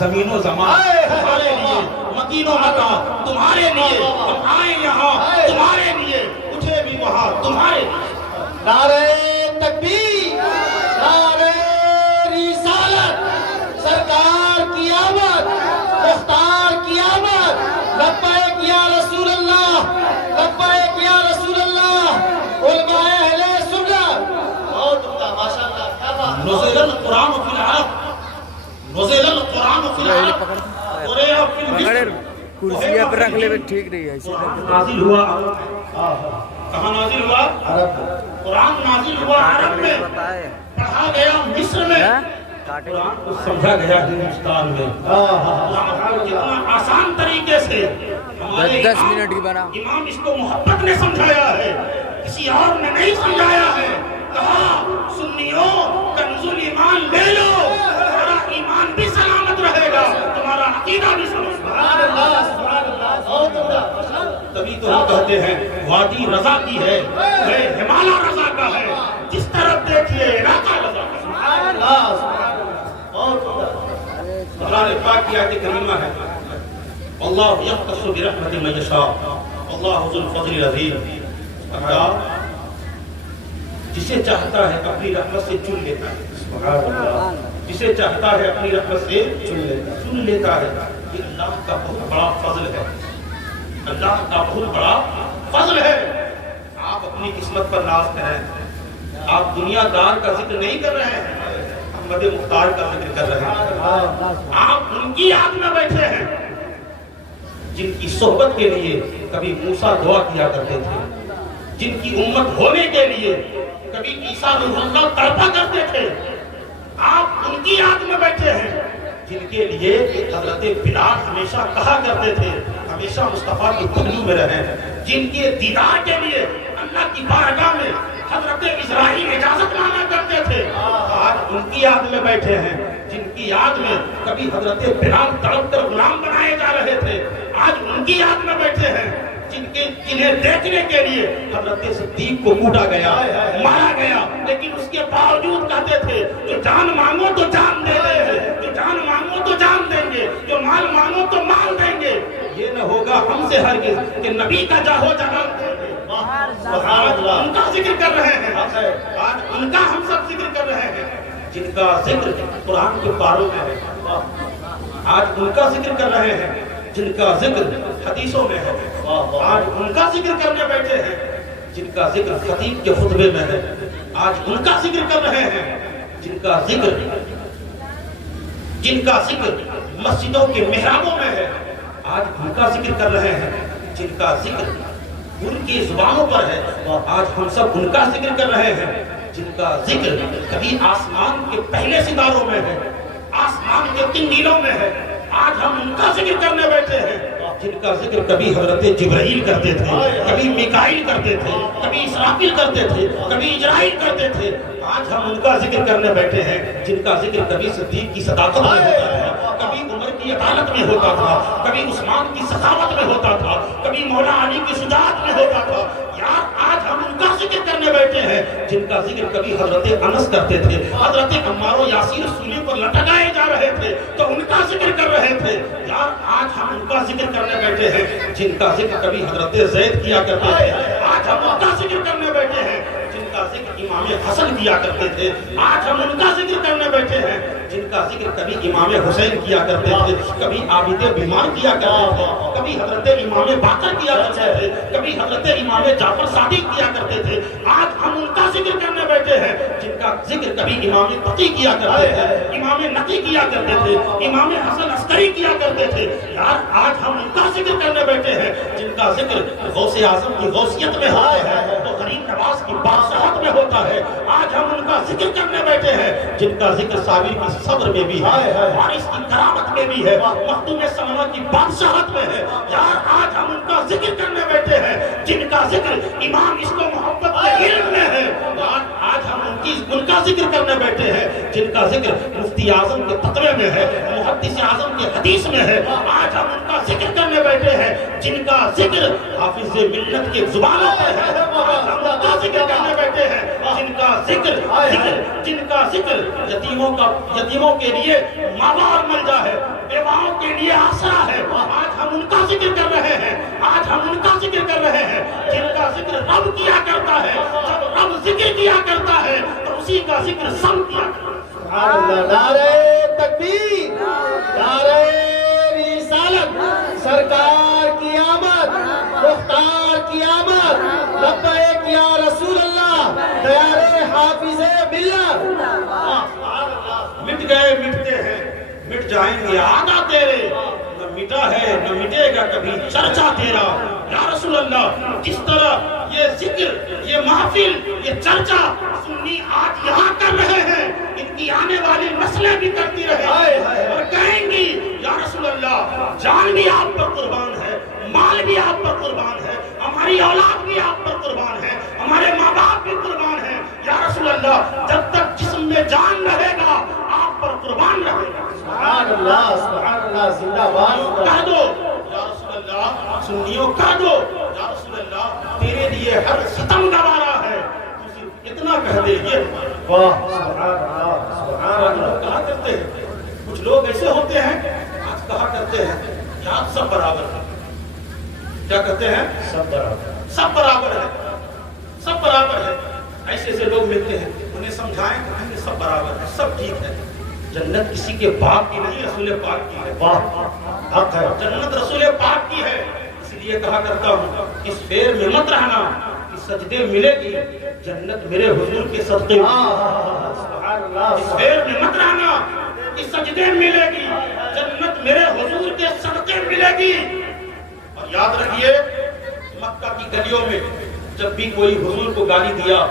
زمین و زمان تمہارے لیے، مکین و مکہ تمہارے لیے، ہم آئے یہاں تمہارے لیے، اٹھے بھی وہاں تمہارے لیے۔ نعرہ تکبیر، نعرہ رسالت، سرکار کی آمد، مختار کی آمد، لبیک یا رسول اللہ، لبیک یا رسول اللہ، علماء اہل سنت۔ بہت عمدہ، ماشاءاللہ، کیا بات۔ نزل القرآن فی العرب، نزل القرآن فی العرب، قرآن فی المصر، کرسیاں پر رکھ لے ٹھیک نہیں ہے، قرآن نازل ہوا کہاں نازل ہوا؟ قرآن نازل ہوا عرب میں، پڑھا گیا مصر میں، قرآن کو سمجھا گیا ہندوستان میں۔ کتنا آسان طریقے سے ہمارے 10 منٹ کی بنا امام اس کو محبت نے سمجھایا ہے، کسی اور نے نہیں سمجھایا ہے۔ کہا سنیوں کنز ایمان لے لو، تمہارا ایمان بھی سلامت رہے گا، تمہارا عقیدہ بھی سلامت رہے گا۔ تبھی تو ہم کہتے ہیں وادی رضا کی ہے، ہمالا رضا کا ہے، جس طرف دیکھیے علاقہ رضا کا ہے۔ قرآن پاک کی آیت کریمہ ہے، اللہ یختص برحمتہ من یشاء، اللہ ذو الفضل العظیم۔ اللہ جسے چاہتا ہے اپنی رحمت سے چن لیتا ہے، جسے چاہتا ہے اپنی رحمت سے چن لیتا ہے۔ یہ اللہ کا بہت بڑا فضل ہے، اللہ کا بہت بڑا فضل ہے۔ آپ اپنی قسمت پر ناز کریں، آپ دنیا دار کا ذکر نہیں کر رہے ہیں، احمد مختار کا ذکر کر رہے ہیں۔ آپ ان کی یاد میں بیٹھے ہیں جن کی صحبت کے لیے کبھی موسیٰ دعا کیا کرتے تھے، جن کی امت ہونے کے لیے کبھی عیسیٰ روح اللہ تڑپا کرتے تھے۔ آپ ان کی یاد میں بیٹھے ہیں جن کے لیے حضرت بلال ہمیشہ کہا کرتے تھے ہمیشہ مصطفیٰ کے پہلو میں رہیں، جن کے دیدار کے لیے اللہ کی بارگاہ میں حضرت اسرائیل اجازت مانگا کرتے تھے۔ آج ان کی یاد میں بیٹھے ہیں جن کی یاد میں کبھی حضرت بلال تڑپ کر غلام بنائے جا رہے تھے، آج ان کی یاد میں بیٹھے ہیں جنہیں دیکھنے کے لیے حضرت صدیق کو کوٹا گیا، مارا گیا، لیکن اس کے باوجود کہتے تھے جو جان مانگو تو جان دے دیں، جو جان مانگو تو جان دیں گے، جو مال مانگو تو مال دیں گے۔ یہ نہ ہوگا ہم سے ہرگز کہ نبی کا جاہو جلال دیں گے۔ ان کا ذکر کر رہے ہیں، آج ان کا ہم سب ذکر کر رہے ہیں جن کا ذکر قرآن کے پاروں میں ہے۔ آج ان کا ذکر کر رہے ہیں جن کا ذکر حدیثوں میں ہے۔ آج ان کا ذکر کرنے بیٹھے ہیں جن کا ذکر خطیب کے خطبے میں ہے۔ آج ان کا ذکر کر رہے ہیں جن کا ذکر مسجدوں کے محرابوں میں ہے۔ آج ان کا ذکر کر رہے ہیں جن کا ذکر ان کی زبانوں پر ہے۔ آج ہم سب ان کا ذکر کر رہے ہیں جن کا ذکر کبھی آسمان کے پہلے ستاروں میں ہے، آسمان کے تنگیلوں میں ہے۔ آج ہم ان کا ذکر کرنے بیٹھے ہیں جن کا ذکر کبھی حضرت جبرائیل کرتے تھے، کبھی میکائیل کرتے تھے، کبھی اسرافیل کرتے تھے، کبھی اجرائیل کرتے تھے۔ آج ہم ان کا ذکر کرنے بیٹھے ہیں جن کا ذکر کبھی صدیق کی صداقت میں ہوتا تھا، کبھی عمر کی عدالت میں ہوتا تھا، کبھی عثمان کی سخاوت میں ہوتا تھا، کبھی مولا علی کی شجاعت میں ہوتا تھا۔ یار آج ہم ان کا ذکر کرنے بیٹھے ہیں جن کا ذکر کبھی حضرت انس کرتے تھے، حضرت عمار و یاسر سولی پر لٹکائے جا رہے تھے تو ان کا ذکر کر رہے تھے۔ یار آج ہم ان کا ذکر کرنے بیٹھے ہیں جن کا ذکر کبھی حضرت زید کیا کرتے تھے، آج ہم ان کا ذکر کرنے بیٹھے ہیں جن کا ذکر امام حسن کیا کرتے تھے، آج ہم ان کا ذکر کرنے بیٹھے ہیں جن کا ذکر کبھی امام حسین کیا کرتے تھے، کبھی عابد بیمار کیا کرتے تھے، کبھی حضرت امام باقر کیا کرتے تھے، کبھی حضرت امام جعفر صادق کیا کرتے تھے۔ آج ہم ان کا ذکر کرنے بیٹھے ہیں جن کا ذکر کبھی امام تقی کیا کرتے تھے، امام نقی کیا کرتے تھے، امام حسن عسکری کیا کرتے تھے۔ یار آج ہم ان کا ذکر کرنے بیٹھے ہیں جن کا ذکر غوث اعظم کی غوثیت میں ہوتا ہے، تو غریب نواز کی بادشاہت میں ہوتا ہے۔ آج ہم ان کا ذکر کرنے بیٹھے ہیں جن کا ذکر صابر کی صبر میں بھی ہے، وارث کی کرامت میں بھی ہے، مخدوم سلمہ کی بادشاہت میں ہے۔ یار آج ہم ان کا ذکر کرنے بیٹھے ہیں جن کا ذکر امام اس کو محبت کے علم میں ہے۔ آج ہم ان کا ذکر کرنے بیٹھے ہیں جن کا ذکر مفتی اعظم کے تقوی میں ہے، محدث اعظم کے حدیث میں ہے۔ آج ہم ان کا ذکر کرنے بیٹھے ہیں جن کا ذکر حافظ ملت کی زبانوں پر ہے۔ آج ہم ان کا ذکر کرنے بیٹھے ہیں جن کا ذکر یتیموں کے لیے ماں باپ مل جا ہے، بے لیے آسرا ہے. آج ہم ان کا ذکر کر رہے ہیں, آج ہم ان کا ذکر کر رہے ہیں جن کا ذکر رب کیا کرتا ہے. جب رب ذکر کیا کرتا ہے تو اسی کا ذکر سب کیا کرتا ہے. سبحان اللہ. نعرہ تکبیر, نعرہ رسالت, سرکار کی آمد, مختار کی آمد, لبیک یا رسول اللہ, پیارے حافظ ملت. مٹ گئے مٹتے ہیں, مٹ جائیں گے آدھا تیرے. نہ مٹا ہے نہ مٹے گا کبھی چرچا تیرا. یا رسول اللہ, جس طرح یہ ذکر, یہ محفل, یہ چرچا سنی آج یہاں کر رہے ہیں, ان کی آنے والی نسلیں بھی کرتی رہے اور کہیں گی یا رسول اللہ جان بھی آپ پر قربان ہے, مال بھی آپ پر قربان ہے, ہماری اولاد بھی آپ پر قربان ہے, ہمارے ماں باپ بھی قربان ہیں. یا رسول اللہ جب تک جسم میں جان رہے گا آپ پر قربان رہے گا. سبحان اللہ, سبحان اللہ, زندہ باد. کہہ دو یا رسول اللہ, سنیوں کہہ دو یا رسول اللہ تیرے لیے ہر ستم گوارا ہے, تو صرف اتنا کہہ دے. یہ واہ, سبحان اللہ, سبحان آج اللہ. لوگ کہا کرتے ہیں, کچھ لوگ ایسے ہوتے ہیں آج کہا کرتے ہیں یاد سب برابر ہے. کیا کہتے ہیں؟ سب برابر, سب برابر ہے, سب برابر ہے. ایسے ایسے لوگ ملتے ہیں, انہیں سمجھائیں کہیں گے سب برابر ہے, سب ٹھیک ہے. جنت کسی کے باپ کی نہیں, رسول پاک کی ہے. واہ, حق ہے. جنت رسول پاک کی ہے. اس لیے کہا کرتا ہوں اس فیر میں مت رہنا کہ سجدے ملے گی, جنت میرے حضور کے صدقے. سبحان اللہ. اس فیر میں مت رہنا کہ سجدے ملے گی, جنت میرے حضور کے صدقے ملے گی. اور یاد رکھیے مکہ کی گلیوں میں جب بھی کوئی حضور کو گالی دیا,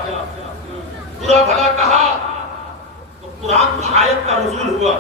برا بھلا کہا, تو قرآن کی آیت کا نزول ہوا.